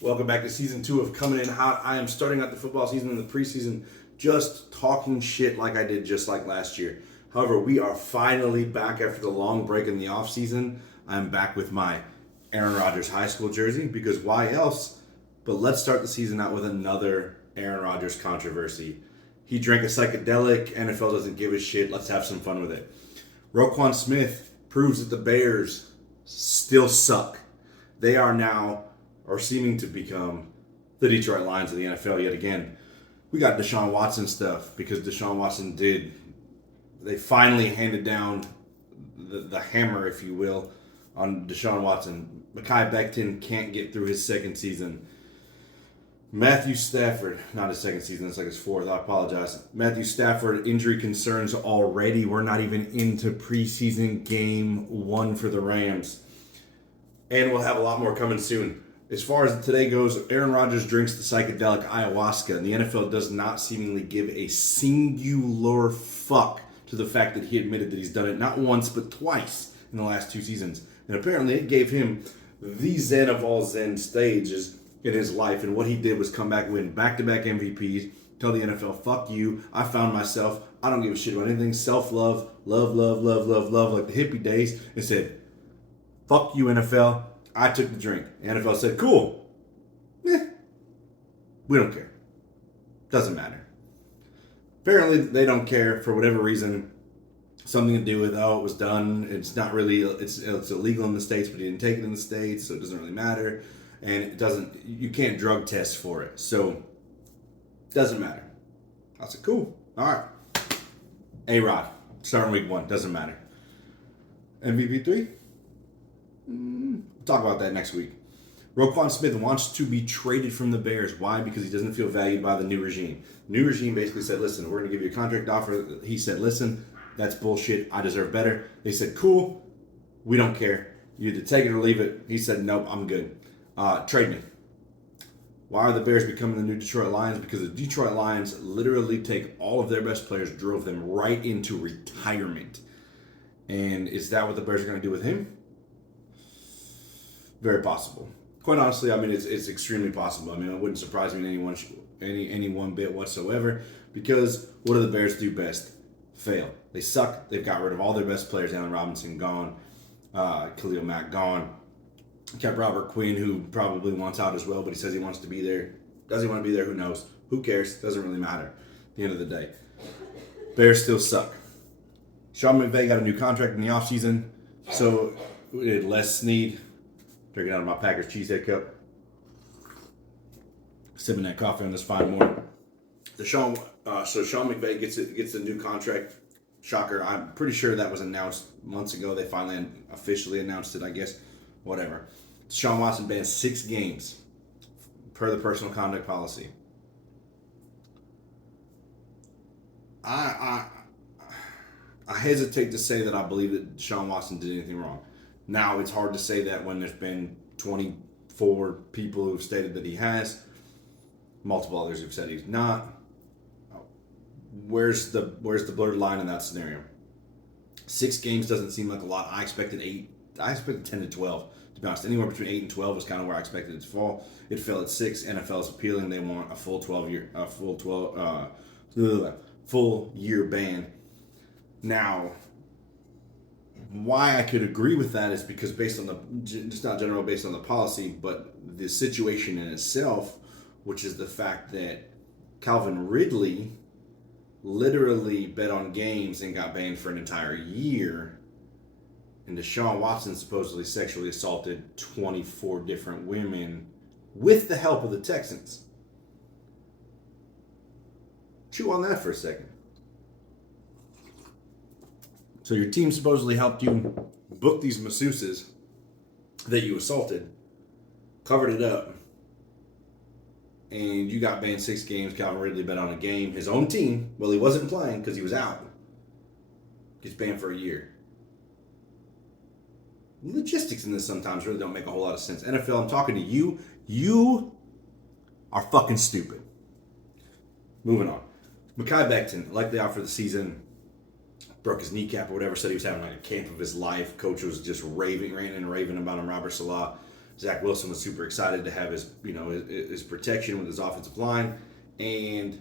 Welcome back to season 2 of Coming In Hot. I am starting out the football season in the preseason just talking shit like I did just like last year. However, we are finally back after the long break in the offseason. I'm back with my Aaron Rodgers high school jersey because why else? But let's start the season out with another Aaron Rodgers controversy. He drank a psychedelic. NFL doesn't give a shit. Let's have some fun with it. Roquan Smith proves that the Bears still suck. They are now, or seeming to become, the Detroit Lions of the NFL yet again. We got Deshaun Watson stuff because Deshaun Watson they finally handed down the hammer, if you will, on Deshaun Watson. McVay Becton can't get through his second season. Matthew Stafford, not his second season, it's like his fourth, I apologize. Matthew Stafford, injury concerns already. We're not even into preseason game 1 for the Rams. And we'll have a lot more coming soon. As far as today goes, Aaron Rodgers drinks the psychedelic ayahuasca, and the NFL does not seemingly give a singular fuck to the fact that he admitted that he's done it not once, but twice in the last 2 seasons. And apparently it gave him the zen of all zen stages in his life, and what he did was come back and win back-to-back MVPs, tell the NFL, fuck you, I found myself, I don't give a shit about anything, self-love, love, like the hippie days, and said, fuck you, NFL, I took the drink. The NFL said, cool, we don't care, doesn't matter. Apparently they don't care for whatever reason, something to do with, it was done, it's not really, it's illegal in the States, but he didn't take it in the States, so it doesn't really matter. And you can't drug test for it. So, it doesn't matter. I said, cool. All right. A-Rod, starting week 1, doesn't matter. MVP 3? We'll talk about that next week. Roquan Smith wants to be traded from the Bears. Why? Because he doesn't feel valued by the new regime. New regime basically said, listen, we're going to give you a contract offer. He said, listen, that's bullshit. I deserve better. They said, cool. We don't care. You either take it or leave it. He said, nope, I'm good. Trade me. Why are the Bears becoming the new Detroit Lions? Because the Detroit Lions literally take all of their best players, drove them right into retirement. And is that what the Bears are going to do with him? Very possible. Quite honestly, I mean, it's extremely possible. I mean, it wouldn't surprise me in any one bit whatsoever. Because what do the Bears do best? Fail. They suck. They've got rid of all their best players. Allen Robinson gone. Khalil Mack gone. Kept Robert Quinn, who probably wants out as well, but he says he wants to be there. Does he want to be there? Who knows? Who cares? Doesn't really matter at the end of the day. Bears still suck. Sean McVay got a new contract in the offseason, so we did Les Snead. Drinking out of my Packers cheesehead cup. Sipping that coffee on this fine morning. So Sean McVay gets a new contract. Shocker. I'm pretty sure that was announced months ago. They finally officially announced it, I guess. Whatever. Deshaun Watson banned 6 games per the personal conduct policy. I hesitate to say that I believe that Deshaun Watson did anything wrong. Now, it's hard to say that when there's been 24 people who've stated that he has, multiple others who've said he's not. Where's the blurred line in that scenario? 6 games doesn't seem like a lot. I expected 8. I expected 10 to 12. To be honest, anywhere between 8 and 12 was kind of where I expected it to fall. It fell at 6. NFL is appealing. They want a full full year ban. Now, why I could agree with that is because based on just not general based on the policy, but the situation in itself, which is the fact that Calvin Ridley literally bet on games and got banned for an entire year. And Deshaun Watson supposedly sexually assaulted 24 different women with the help of the Texans. Chew on that for a second. So your team supposedly helped you book these masseuses that you assaulted, covered it up, and you got banned 6 games. Calvin Ridley bet on a game. His own team, well, he wasn't playing because he was out, gets banned for a year. Logistics in this sometimes really don't make a whole lot of sense. NFL, I'm talking to you. You are fucking stupid. Moving on. Mekhi Becton, likely out for the season. Broke his kneecap or whatever. Said he was having like a camp of his life. Coach was just ranting about him. Robert Salah Zach Wilson was super excited to have his protection with his offensive line, and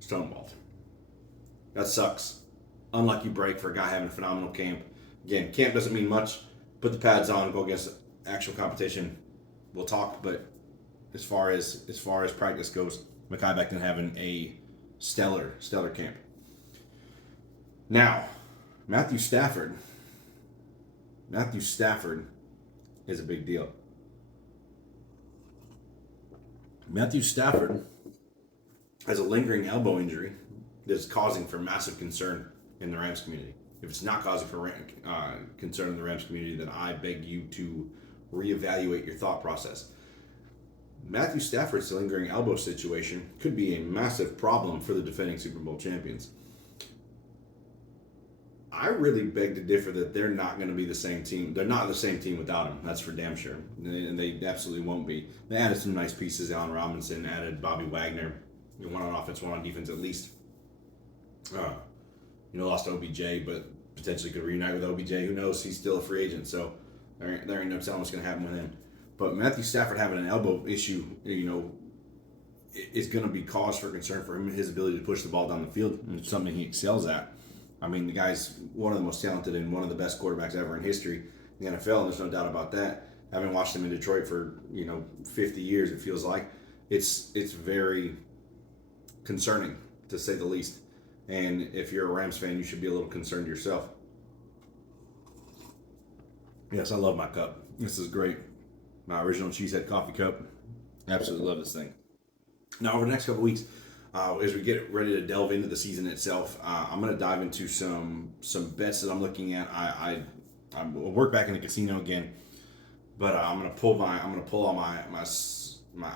stonewalled. That sucks. Unlucky break for a guy having a phenomenal camp. Again, camp doesn't mean much. Put the pads on, go against actual competition. We'll talk, but as far as practice goes, McVay Becton having a stellar camp. Now, Matthew Stafford is a big deal. Matthew Stafford has a lingering elbow injury that is causing for massive concern in the Rams community. If it's not causing for concern in the Rams community, then I beg you to reevaluate your thought process. Matthew Stafford's lingering elbow situation could be a massive problem for the defending Super Bowl champions. I really beg to differ that they're not going to be the same team. They're not the same team without him. That's for damn sure. And they absolutely won't be. They added some nice pieces. Allen Robinson, added Bobby Wagner. One on offense, one on defense at least. Lost OBJ, but potentially could reunite with OBJ. Who knows? He's still a free agent, so there ain't no telling what's going to happen with him. But Matthew Stafford having an elbow issue, is going to be cause for concern for him, his ability to push the ball down the field. And it's something he excels at. I mean, the guy's one of the most talented and one of the best quarterbacks ever in history in the NFL, and there's no doubt about that. Having watched him in Detroit for 50 years, it feels like it's very concerning, to say the least. And if you're a Rams fan, you should be a little concerned yourself. Yes, I love my cup. This is great. My original cheesehead coffee cup. Absolutely love this thing. Now, over the next couple weeks, as we get ready to delve into the season itself, I'm going to dive into some bets that I'm looking at. I work back in the casino again, but I'm going to pull all my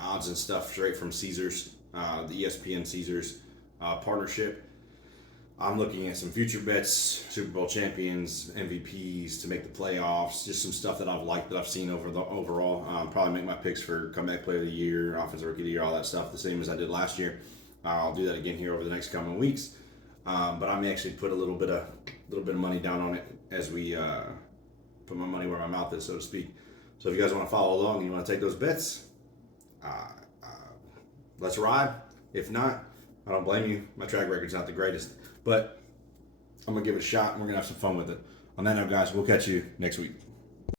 odds and stuff straight from Caesars, the ESPN Caesars partnership. I'm looking at some future bets, Super Bowl champions, MVPs to make the playoffs, just some stuff that I've liked that I've seen overall. Probably make my picks for comeback player of the year, offensive rookie of the year, all that stuff, the same as I did last year. I'll do that again here over the next coming weeks, but I may actually put a little bit of money down on it as we put my money where my mouth is, so to speak. So if you guys want to follow along and you want to take those bets, let's ride. If not, I don't blame you. My track record's not the greatest, but I'm gonna give it a shot and we're gonna have some fun with it. On that note, guys, we'll catch you next week.